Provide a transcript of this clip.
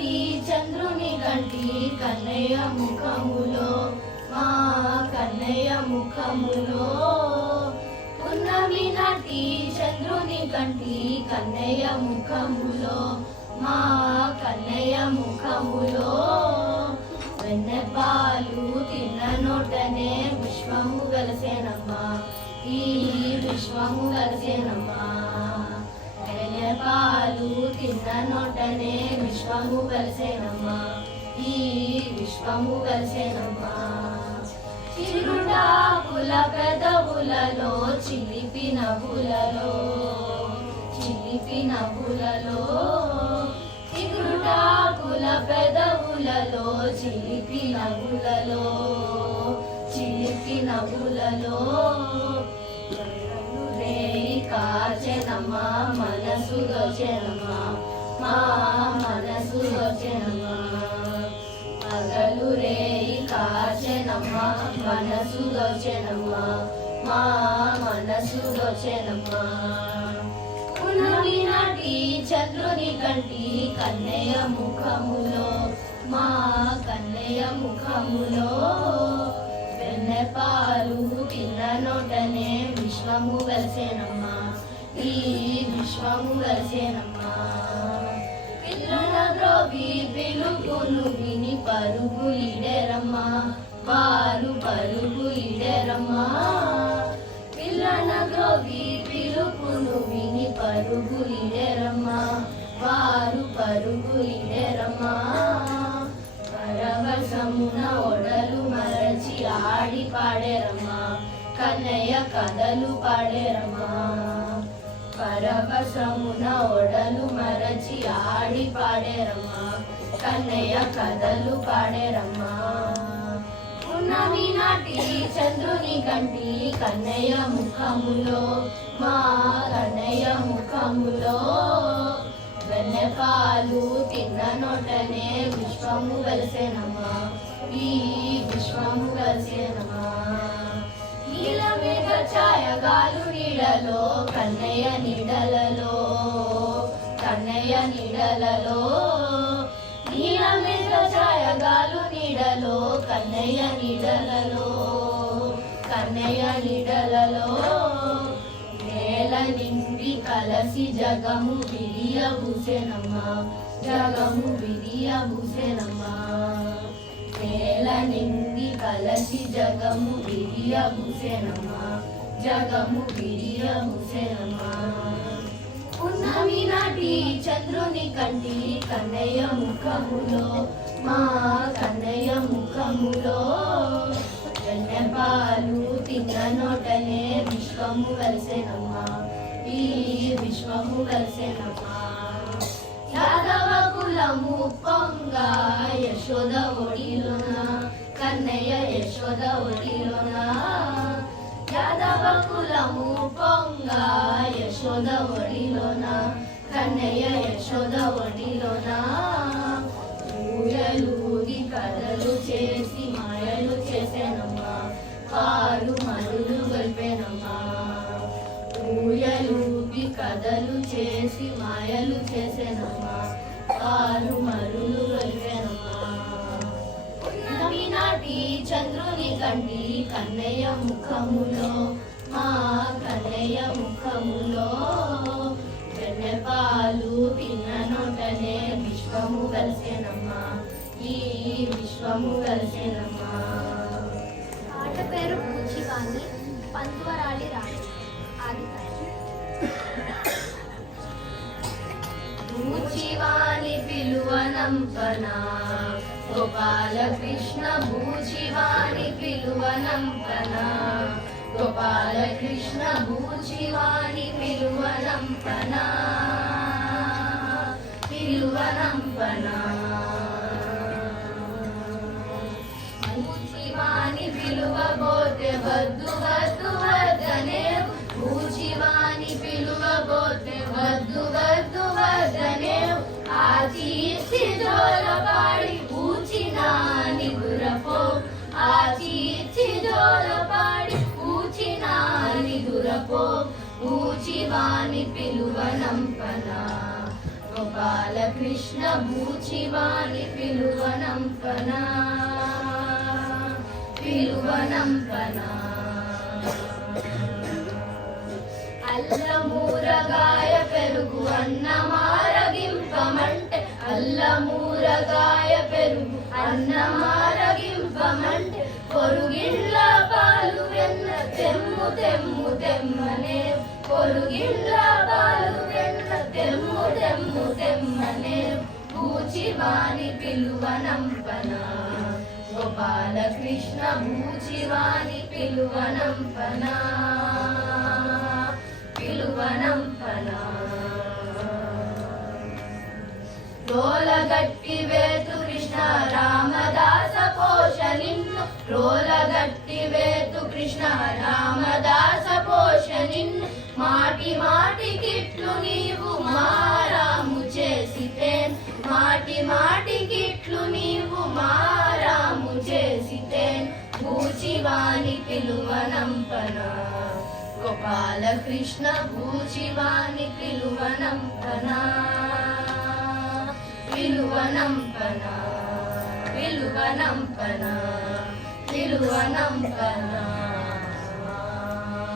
నాటి చంద్రుని కంటి కన్నయ్య ముఖములో మా కన్నయ్య ముఖములో పున్నమి నాటి చంద్రుని కంటి కన్నయ్య ముఖములో మా కన్నయ్య ముఖములో వెన్నెపాలు తిన్న నోటనే విశ్వము వెలసేనమ్మా ఈ విశ్వము వెలసేనమ్మా వెన్నెపాలు తిన్న నోటనే విశ్వము వెలసేనమ్మా ఈ విశ్వము వెలసేనమ్మా చిరుడాకుల పెదవులలో చిలిపి నవ్వులలో చిగురుటాకుల పెదవులలో చిలిపి నవ్వులలో రేయి కాచెనమ్మా మనసు దోచెనమ్మా మా మనసు దోచెనమ్మా పగలు రేయి కాచెనమ్మా మనసు దోచెనమ్మా మా మనసు దోచెనమ్మా పున్నమి నాటి చంద్రుని కంటి కన్నయ్య ముఖములో మా కన్నయ్య ముఖములో వెన్నెపాలు తిన్న నోటనే విశ్వము వెలసేనమ్మా ఈ విశ్వము వెలసేనమ్మా పిల్లల ద్రోవి పిలుపును విని పరుగులిడెరమ్మా వారు పరుగులిడెరమ్మా పిల్లల ద్రోవి పిలుపును విని పరుగులిడెరమ్మా వారు పరుగులిడెరమ్మా పరవశమున ఒడలు మరచి ఆడి పాడేరమ్మా కన్నయ్య కథలు పాడేరమ్మా పరవశమున ఒడలు మరచి ఆడి పాడేరమ్మా కన్నయ్య కథలు పాడేరమ్మా పున్నమి నాటి చంద్రుని కంటి కన్నయ్య ముఖములో మా కన్నయ్య ముఖములో వెన్నెపాలు తిన్న నోటనే విశ్వము వెలసేనమ్మా ఈ విశ్వము వెలసేనమ్మా నీలమేఘ ఛాయగాలు నీడలో కన్నయ్య నీడలలో నీలమేఘ ఛాయగాలు నీడలో కన్నయ్య నీడలలో నేల నిండి కలసి జగము విరియబూసెనమ్మా నేల నిండి కలసి జగము విరియబూసెనమ్మా పున్నమి నాటి చంద్రుని కంటి కన్నయ్య ముఖములో మా కన్నయ్య ముఖములో వెన్నెపాలు తిన్న నోటనే విశ్వము వెలసేనమ్మా ఈ విశ్వము వెలసేనమ్మా యాదవ కులము పొంగ యశోద ఒడిలోన కన్నయ్య యశోద ఒడిలోన యాదవ కులము పొంగ యశోద ఒడిలోన కన్నయ్య యశోద ఒడిలోన ఊయలూగి కథలు చేసి మాయలు చేసేనమ్మా పాలు మరులు గొల్పేనమ్మా ఊయలూగి కథలు చేసి మాయలు చేసేనమ్మా పాలు మరులు గొల్పేనమ్మా పున్నమి నాటి చంద్రుని కంటి కన్నయ్య ముఖములో మా కన్నయ్య ముఖములో వెన్నెపాలు తిన్న నోటనే విశ్వము వెలసేనమ్మా ఈ విశ్వము వెలసేనమ్మా పాట పేరు పూచివాణి పంతువరాలి రాణి పూచివాణి పిలువనంపనా గోపాలకృష్ణ భూచివాణి పిలువనంపనా గోపాలకృష్ణ భూచివాణి పిలువనంపనా భూచివాణి పిలువబోతే వద్దు వద్దు వద్దనే భూచివాణి పిలువబోతే వద్దు వద్దు వద్దనే ఆచి ఇచ్చి జోలపాడి పూచినాని దురపో ఆచి ఇచ్చి జోలపాడి పూచినాని దురపో పూచివాణి పిలువనంపనా గోపాలకృష్ణ భూచివాని పిలువనంపనా పిలువనంపనా అల్లమూరగాయ పెరుగు అన్నమారగింపమంటే అల్లమూరగాయ పెరుగు అన్నమారగింపమంటే పొరుగిళ్ళ పాలు వెన్న తెమ్ము తెమ్ము తెమ్మనే పొరుగిళ్ళ పాలు వెన్న తెమ్ము తెమ్ము తెమ్మనే భూచివాని పిలువనంపనా గోపాలకృష్ణ భూచివాని పిలువనంపనా పిలువనంపనా రోలగట్టి వేతు కృష్ణ రామదాస పోష నిన్ను రోలగట్టి వేతు కృష్ణ రామదాస పోష నిన్ను మాటి మాటికిట్లు నీవు మారాము చేసితేన్ మాటి మాటికిట్లు నీవు మారాము చేసితేన్ భూచివాని పిలువనంపనా గోపాలకృష్ణ భూచివాని పిలువనంపనా పిలువనంపనా పిలువనంపనా పిలువనంపనా